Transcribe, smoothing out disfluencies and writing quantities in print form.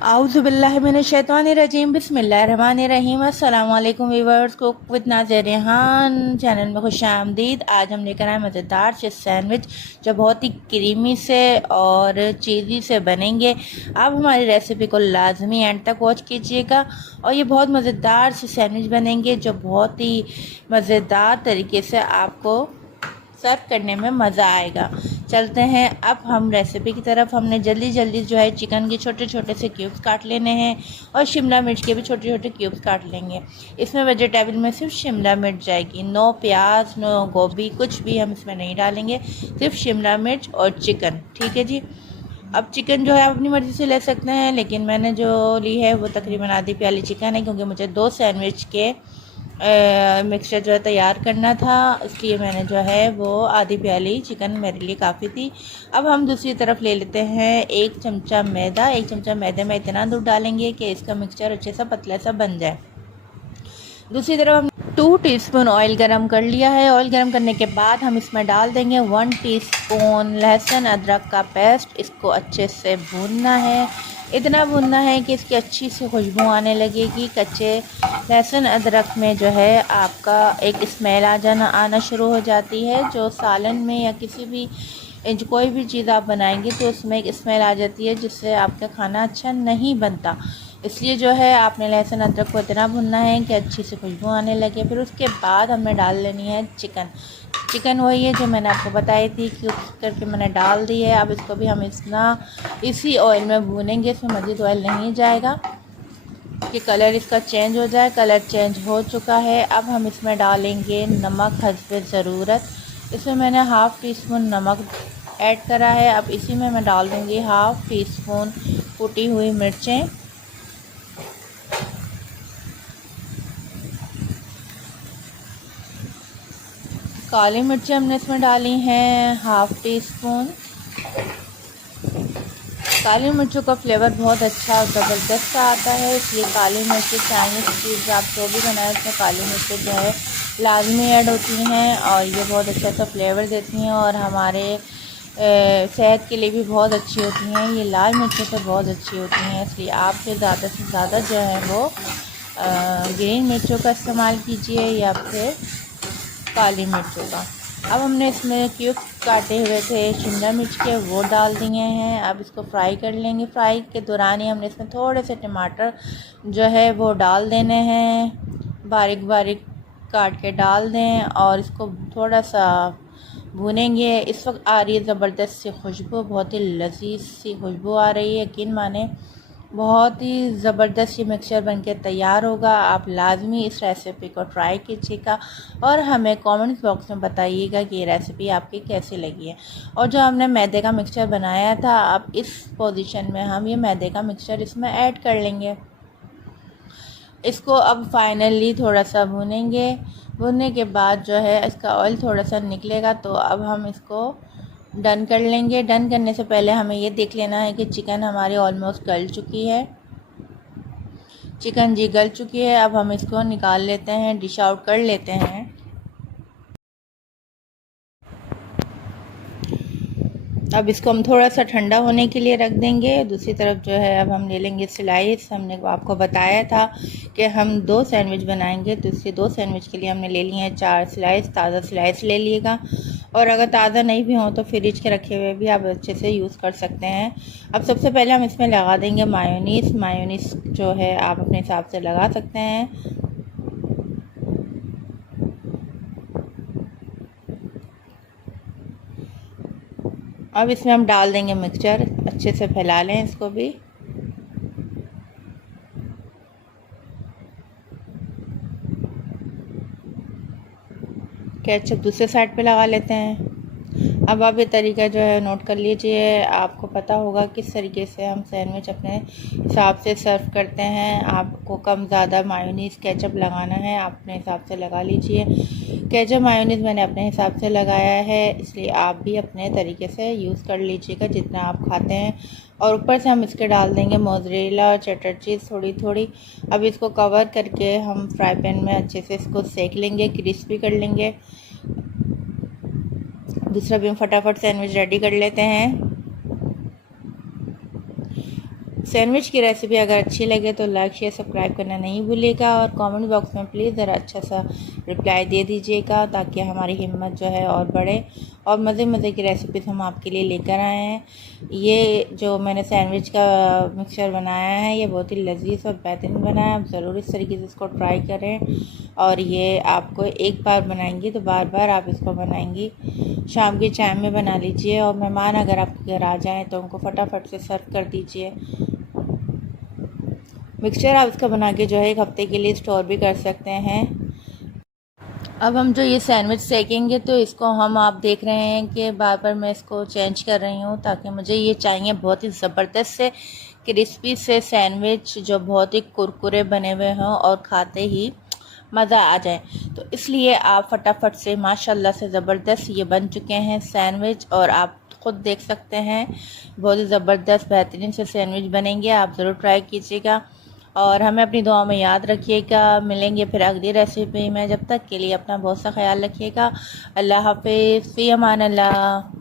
आउज़ुबिल्लाहिमिनश्शैतानिर्रजीम बिस्मिल्लाहिर्रहमानिर्रहीम। अस्सलाम वालेकुम viewers, cook with Nazir Rehan channel में खुश आमदीद। आज हम लेकर आए मज़ेदार से सैंडविच जो बहुत ही क्रीमी से और चीज़ी से बनेंगे। आप हमारी रेसिपी को लाजमी एंड तक वॉच कीजिएगा और ये बहुत मज़ेदार से सैंडविच बनेंगे जो बहुत ही मज़ेदार तरीके से आपको सर्व करने में मज़ा आएगा। चलते हैं अब हम रेसिपी की तरफ। हमने जल्दी जल्दी जो है चिकन के छोटे छोटे से क्यूब्स काट लेने हैं और शिमला मिर्च के भी छोटे छोटे क्यूब्स काट लेंगे। इसमें वेजिटेबल में सिर्फ शिमला मिर्च जाएगी, नो प्याज नो गोभी, कुछ भी हम इसमें नहीं डालेंगे, सिर्फ शिमला मिर्च और चिकन। ठीक है जी। अब चिकन जो है आप अपनी मर्ज़ी से ले सकते हैं, लेकिन मैंने जो ली है वो तकरीबन आधी प्याली चिकन है, क्योंकि मुझे 2 सैंडविच के मिक्सचर जो है तैयार करना था, इसलिए मैंने जो है वो आधी प्याली चिकन मेरे लिए काफ़ी थी। अब हम दूसरी तरफ ले लेते हैं 1 चमचा मैदा। 1 चमचा मैदे में इतना दूध डालेंगे कि इसका मिक्सचर अच्छे सा पतला सा बन जाए। दूसरी तरफ हम 2 टीस्पून ऑयल गरम कर लिया है। ऑयल गरम करने के बाद हम इसमें डाल देंगे 1 टीस्पून लहसुन अदरक का पेस्ट। इसको अच्छे से भूनना है, इतना भूनना है कि इसकी अच्छी सी खुशबू आने लगेगी। कच्चे लहसुन अदरक में जो है आपका एक स्मेल आना शुरू हो जाती है, जो सालन में या किसी भी कोई भी चीज़ आप बनाएंगे तो उसमें एक स्मेल आ जाती है, जिससे आपका खाना अच्छा नहीं बनता। इसलिए जो है आपने लहसुन अदरक को इतना भुनना है कि अच्छी सी खुशबू आने लगे। फिर उसके बाद हमें डाल लेनी है चिकन। चिकन वही है जो मैंने आपको बताई थी कि करके मैंने डाल दी है। अब इसको भी हम इसी ऑयल में भूनेंगे, इसमें मज़ीद ऑयल नहीं जाएगा कि कलर इसका चेंज हो जाए। कलर चेंज हो चुका है। अब हम इसमें डालेंगे नमक हस्बे ज़रूरत। इसमें मैंने हाफ़ टी स्पून नमक ऐड करा है। अब इसी में मैं डाल दूँगी हाफ़ टी स्पून कुटी हुई मिर्चें। काली मिर्चें हमने इसमें डाली हैं हाफ़ टी स्पून। काली मिर्चों का फ्लेवर बहुत अच्छा और ज़बरदस्त आता है, इसलिए काली मिर्च चाइनीज़ चीज़ आप जो भी बनाएं उसमें काली मिर्च जो है लाजमी ऐड होती हैं और ये बहुत अच्छा सा फ्लेवर देती हैं और हमारे सेहत के लिए भी बहुत अच्छी होती हैं। ये लाल मिर्चों से बहुत अच्छी होती हैं, इसलिए आप फिर ज़्यादा से ज़्यादा जो है वो ग्रीन मिर्चों का इस्तेमाल कीजिए या फिर काली मिर्चों का। अब हमने इसमें क्यूब्स काटे हुए थे शिमला मिर्च के, वो डाल दिए हैं। अब इसको फ्राई कर लेंगे। फ्राई के दौरान ही हमने इसमें थोड़े से टमाटर जो है वो डाल देने हैं, बारीक बारीक काट के डाल दें और इसको थोड़ा सा भूनेंगे। इस वक्त आ रही है ज़बरदस्त सी खुशबू, बहुत ही लजीज सी खुशबू आ रही है। यकीन माने बहुत ही ज़बरदस्त ये मिक्सचर बनके तैयार होगा। आप लाजमी इस रेसिपी को ट्राई कीजिएगा और हमें कमेंट्स बॉक्स में बताइएगा कि ये रेसिपी आपकी कैसी लगी है। और जो हमने मैदे का मिक्सचर बनाया था, अब इस पोजीशन में हम ये मैदे का मिक्सचर इसमें ऐड कर लेंगे। इसको अब फाइनली थोड़ा सा भूनेंगे। भूनने के बाद जो है इसका ऑयल थोड़ा सा निकलेगा, तो अब हम इसको डन कर लेंगे। डन करने से पहले हमें ये देख लेना है कि चिकन हमारी ऑलमोस्ट गल चुकी है। चिकन जी गल चुकी है। अब हम इसको निकाल लेते हैं, डिश आउट कर लेते हैं। अब इसको हम थोड़ा सा ठंडा होने के लिए रख देंगे। दूसरी तरफ जो है अब हम ले लेंगे स्लाइस। हमने आपको बताया था कि हम 2 सैंडविच बनाएंगे, तो इसलिए 2 सैंडविच के लिए हमने ले लिए हैं 4 स्लाइस। ताज़ा स्लाइस ले लिएगा और अगर ताज़ा नहीं भी हो तो फ्रिज के रखे हुए भी आप अच्छे से यूज़ कर सकते हैं। अब सबसे पहले हम इसमें लगा देंगे मायोनीज़। मायोनीज़ जो है आप अपने हिसाब से लगा सकते हैं। अब इसमें हम डाल देंगे मिक्सचर, अच्छे से फैला लें इसको भी। केचप दूसरे साइड पे लगा लेते हैं। अब आप ये तरीका जो है नोट कर लीजिए। आपको पता होगा किस तरीके से हम सैंडविच अपने हिसाब से सर्व करते हैं। आपको कम ज़्यादा मायोनीज़ केचप लगाना है, आप अपने हिसाब से लगा लीजिए। केचप मायोनीज़ मैंने अपने हिसाब से लगाया है, इसलिए आप भी अपने तरीके से यूज़ कर लीजिएगा जितना आप खाते हैं। और ऊपर से हम इसके डाल देंगे मोज़रेला चेडर चीज़ थोड़ी थोड़ी। अब इसको कवर करके हम फ्राई पैन में अच्छे से इसको सेक लेंगे, क्रिस्पी कर लेंगे। दूसरा भी हम फटाफट सैंडविच रेडी कर लेते हैं। सैंडविच की रेसिपी अगर अच्छी लगे तो लाइक शेयर सब्सक्राइब करना नहीं भूलिएगा और कमेंट बॉक्स में प्लीज़ ज़रा अच्छा सा रिप्लाई दे दीजिएगा ताकि हमारी हिम्मत जो है और बढ़े और मज़े मज़े की रेसिपीज़ हम आपके लिए लेकर आए हैं। ये जो मैंने सैंडविच का मिक्सचर बनाया है ये बहुत ही लजीज और बेहतरीन बना है। आप ज़रूर इस तरीके से इसको ट्राई करें और ये आपको एक बार बनाएंगी तो बार बार आप इसको बनाएंगी। शाम के चाय में बना लीजिए और मेहमान अगर आपके घर आ जाएँ तो उनको फटाफट से सर्व कर दीजिए। मिक्सचर आप इसका बना के जो है 1 हफ़्ते के लिए स्टोर भी कर सकते हैं। अब हम जो ये सैंडविच सेकेंगे तो इसको हम आप देख रहे हैं कि बार बार मैं इसको चेंज कर रही हूँ ताकि मुझे ये चाहिए बहुत ही ज़बरदस्त से क्रिस्पी से सैंडविच जो बहुत ही कुरकुरे बने हुए हों और खाते ही मज़ा आ जाए। तो इसलिए आप फटाफट से माशाल्लाह से ज़बरदस्त ये बन चुके हैं सैंडविच और आप ख़ुद देख सकते हैं बहुत ही ज़बरदस्त बेहतरीन से सैंडविच बनेंगे। आप ज़रूर ट्राई कीजिएगा और हमें अपनी दुआ में याद रखिएगा। मिलेंगे फिर अगली रेसिपी में, जब तक के लिए अपना बहुत सा ख्याल रखिएगा। अल्लाह हाफ़िज़, फ़ी अमान अल्लाह।